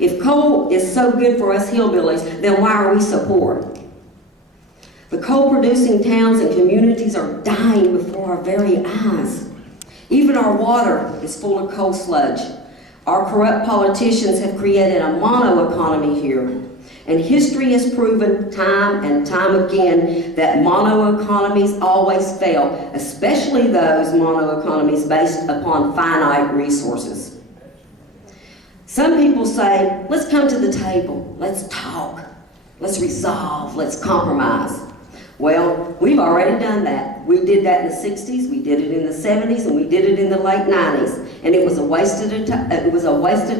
If coal is so good for us hillbillies, then why are we so poor? The coal-producing towns and communities are dying before our very eyes. Even our water is full of coal sludge. Our corrupt politicians have created a mono-economy here. And history has proven time and time again that mono-economies always fail, especially those mono-economies based upon finite resources. Some people say, let's come to the table, let's talk, let's resolve, let's compromise. Well, we've already done that. We did that in the 60s, we did it in the 70s, and we did it in the late 90s. And it was a waste of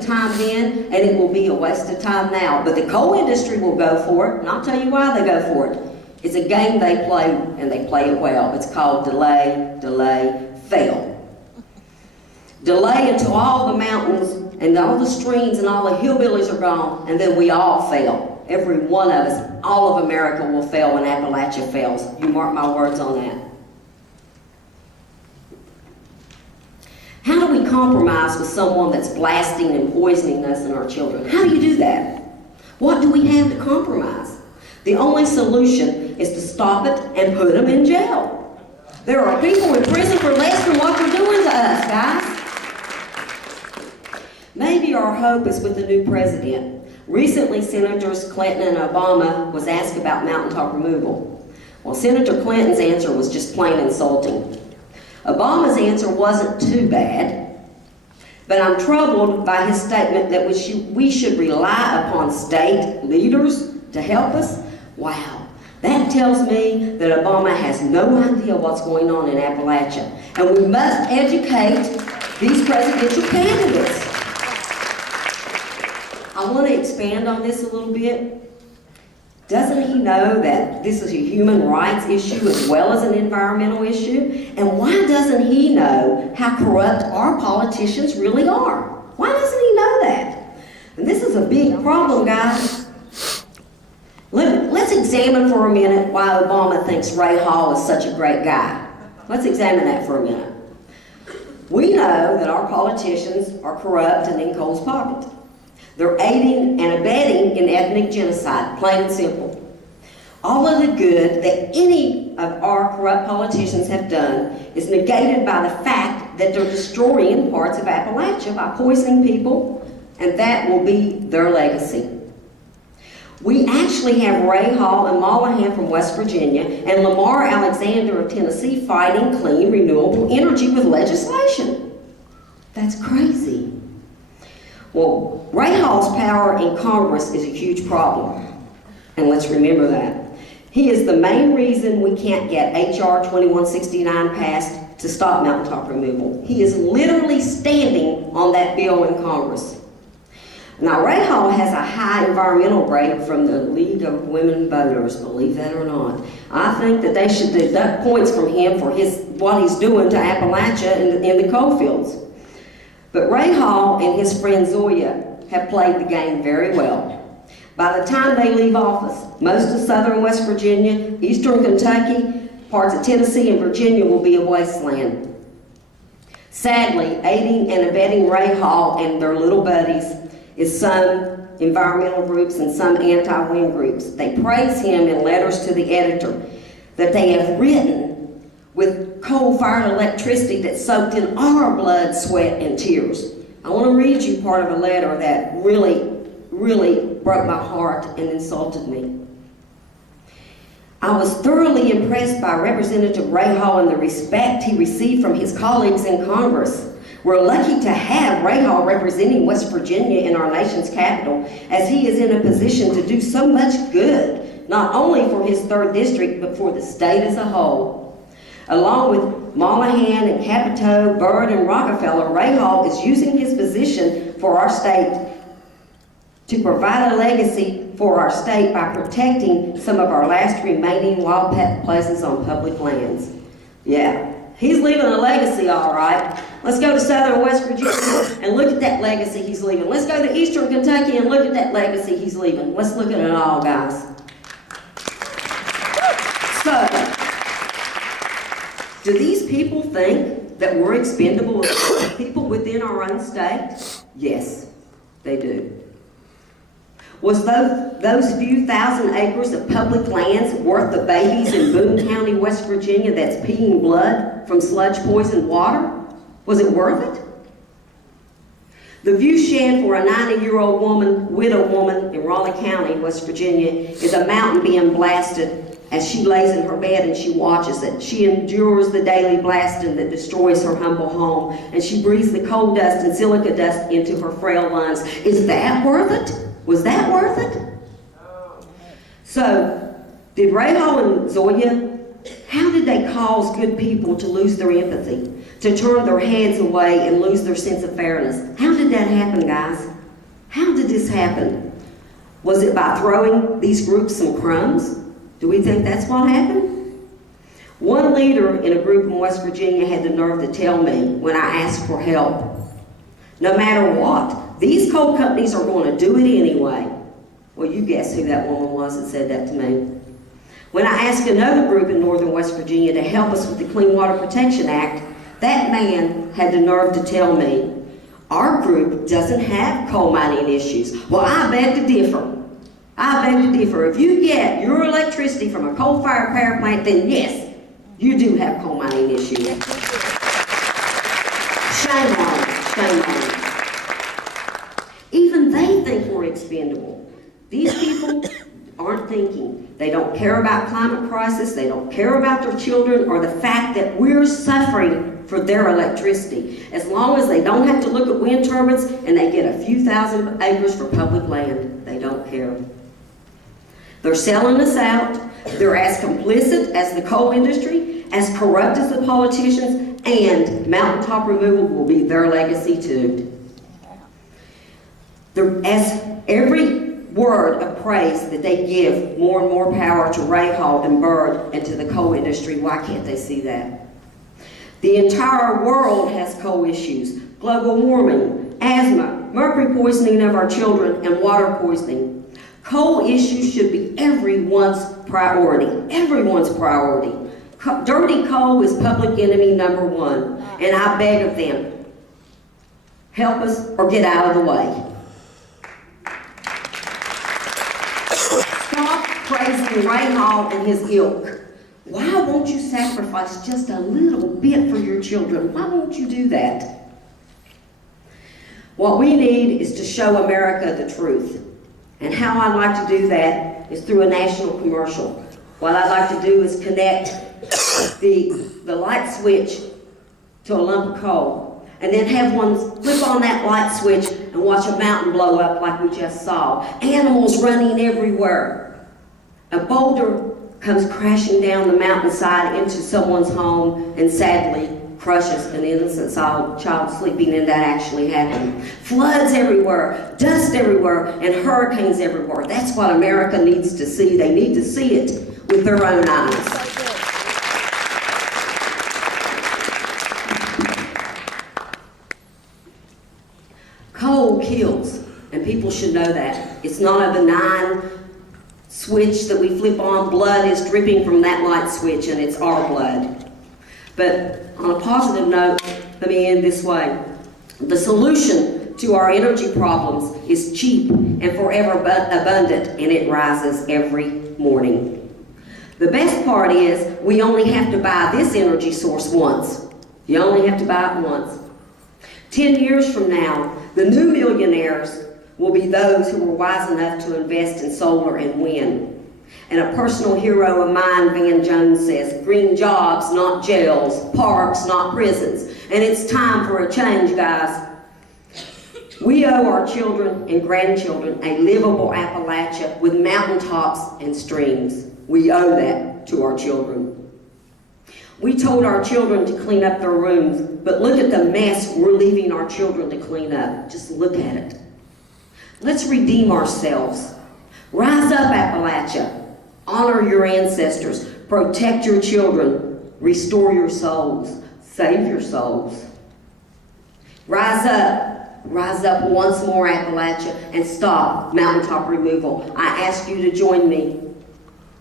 time then, and it will be a waste of time now. But the coal industry will go for it, and I'll tell you why they go for it. It's a game they play, and they play it well. It's called delay, delay, fail. Delay until all the mountains and all the streams and all the hillbillies are gone, and then we all fail. Every one of us, all of America will fail when Appalachia fails. You mark my words on that. How do we compromise with someone that's blasting and poisoning us and our children? How do you do that? What do we have to compromise? The only solution is to stop it and put them in jail. There are people in prison for less than what they're doing to us, guys. Maybe our hope is with the new president. Recently, Senators Clinton and Obama was asked about mountaintop removal. Well, Senator Clinton's answer was just plain insulting. Obama's answer wasn't too bad, but I'm troubled by his statement that we should rely upon state leaders to help us. Wow, that tells me that Obama has no idea what's going on in Appalachia, and we must educate these presidential candidates. I want to expand on this a little bit. Doesn't he know that this is a human rights issue as well as an environmental issue? And why doesn't he know how corrupt our politicians really are? Why doesn't he know that? And this is a big problem, guys. Let's examine for a minute why Obama thinks Ray Hall is such a great guy. Let's examine that for a minute. We know that our politicians are corrupt and in Coal's pocket. They're aiding and abetting in ethnic genocide, plain and simple. All of the good that any of our corrupt politicians have done is negated by the fact that they're destroying parts of Appalachia by poisoning people, and that will be their legacy. We actually have Ray Hall and Mollahan from West Virginia and Lamar Alexander of Tennessee fighting clean, renewable energy with legislation. That's crazy. Well, Ray Hall's power in Congress is a huge problem, and let's remember that. He is the main reason we can't get H.R. 2169 passed to stop mountaintop removal. He is literally standing on that bill in Congress. Now, Ray Hall has a high environmental rate from the League of Women Voters, believe that or not. I think that they should deduct points from him for what he's doing to Appalachia in the coal fields. But Ray Hall and his friend Zoya have played the game very well. By the time they leave office, most of southern West Virginia, eastern Kentucky, parts of Tennessee and Virginia will be a wasteland. Sadly, aiding and abetting Ray Hall and their little buddies is some environmental groups and some anti-wind groups. They praise him in letters to the editor that they have written with coal-fired electricity that soaked in our blood, sweat, and tears. I want to read you part of a letter that really, really broke my heart and insulted me. I was thoroughly impressed by Representative Ray Hall and the respect he received from his colleagues in Congress. We're lucky to have Ray Hall representing West Virginia in our nation's capital, as he is in a position to do so much good, not only for his 3rd district, but for the state as a whole. Along with Mollahan and Capito, Byrd, and Rockefeller, Ray Hall is using his position for our state to provide a legacy for our state by protecting some of our last remaining wild places on public lands. Yeah, he's leaving a legacy, all right. Let's go to southern West Virginia and look at that legacy he's leaving. Let's go to eastern Kentucky and look at that legacy he's leaving. Let's look at it all, guys. So, do these people think that we're expendable as people within our own state? Yes, they do. Was those few thousand acres of public lands worth the babies in Boone County, West Virginia that's peeing blood from sludge-poisoned water? Was it worth it? The view shed for a 90-year-old woman, widow woman in Raleigh County, West Virginia, is a mountain being blasted as she lays in her bed and she watches it. She endures the daily blasting that destroys her humble home, and she breathes the coal dust and silica dust into her frail lungs. Is that worth it? Was that worth it? So, did Ray Hall and Zoya, how did they cause good people to lose their empathy, to turn their heads away and lose their sense of fairness? How did that happen, guys? How did this happen? Was it by throwing these groups some crumbs? Do we think that's what happened? One leader in a group in West Virginia had the nerve to tell me when I asked for help, no matter what, these coal companies are going to do it anyway. Well, you guess who that woman was that said that to me. When I asked another group in northern West Virginia to help us with the Clean Water Protection Act, that man had the nerve to tell me, our group doesn't have coal mining issues. Well, I beg to differ. I beg to differ. If you get your electricity from a coal-fired power plant, then yes, you do have coal mining issues. Shame on them. Shame on them. Even they think we're expendable. These people aren't thinking. They don't care about climate crisis. They don't care about their children or the fact that we're suffering for their electricity. As long as they don't have to look at wind turbines and they get a few thousand acres for public land, they don't care. They're selling us out. They're as complicit as the coal industry, as corrupt as the politicians, and Mountaintop Removal will be their legacy too. As every word of praise that they give more and more power to Ray Hall and Byrd and to the coal industry, why can't they see that? The entire world has coal issues: global warming, asthma, mercury poisoning of our children, and water poisoning. Coal issues should be everyone's priority. Everyone's priority. Dirty coal is public enemy number one, and I beg of them, help us or get out of the way. Stop praising Ray Hall and his ilk. Why won't you sacrifice just a little bit for your children? Why won't you do that? What we need is to show America the truth. And how I'd like to do that is through a national commercial. What I'd like to do is connect the light switch to a lump of coal, and then have one flip on that light switch and watch a mountain blow up like we just saw. Animals running everywhere. A boulder comes crashing down the mountainside into someone's home and sadly crushes an innocent child sleeping, and that actually happened. Floods everywhere, dust everywhere, and hurricanes everywhere. That's what America needs to see. They need to see it with their own eyes. Coal kills, and people should know that. It's not a benign switch that we flip on. Blood is dripping from that light switch, and it's our blood. But on a positive note, let me end this way. The solution to our energy problems is cheap and forever abundant, and it rises every morning. The best part is we only have to buy this energy source once. You only have to buy it once. 10 years from now, the new millionaires will be those who were wise enough to invest in solar and wind. And a personal hero of mine, Van Jones, says, green jobs, not jails, parks, not prisons. And it's time for a change, guys. We owe our children and grandchildren a livable Appalachia with mountaintops and streams. We owe that to our children. We told our children to clean up their rooms, but look at the mess we're leaving our children to clean up. Just look at it. Let's redeem ourselves. Rise up, Appalachia. Honor your ancestors. Protect your children. Restore your souls. Save your souls. Rise up. Rise up once more, Appalachia, and stop Mountaintop Removal. I ask you to join me.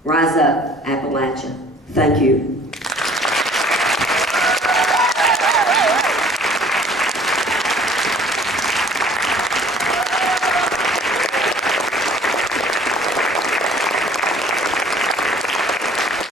Rise up, Appalachia. Thank you.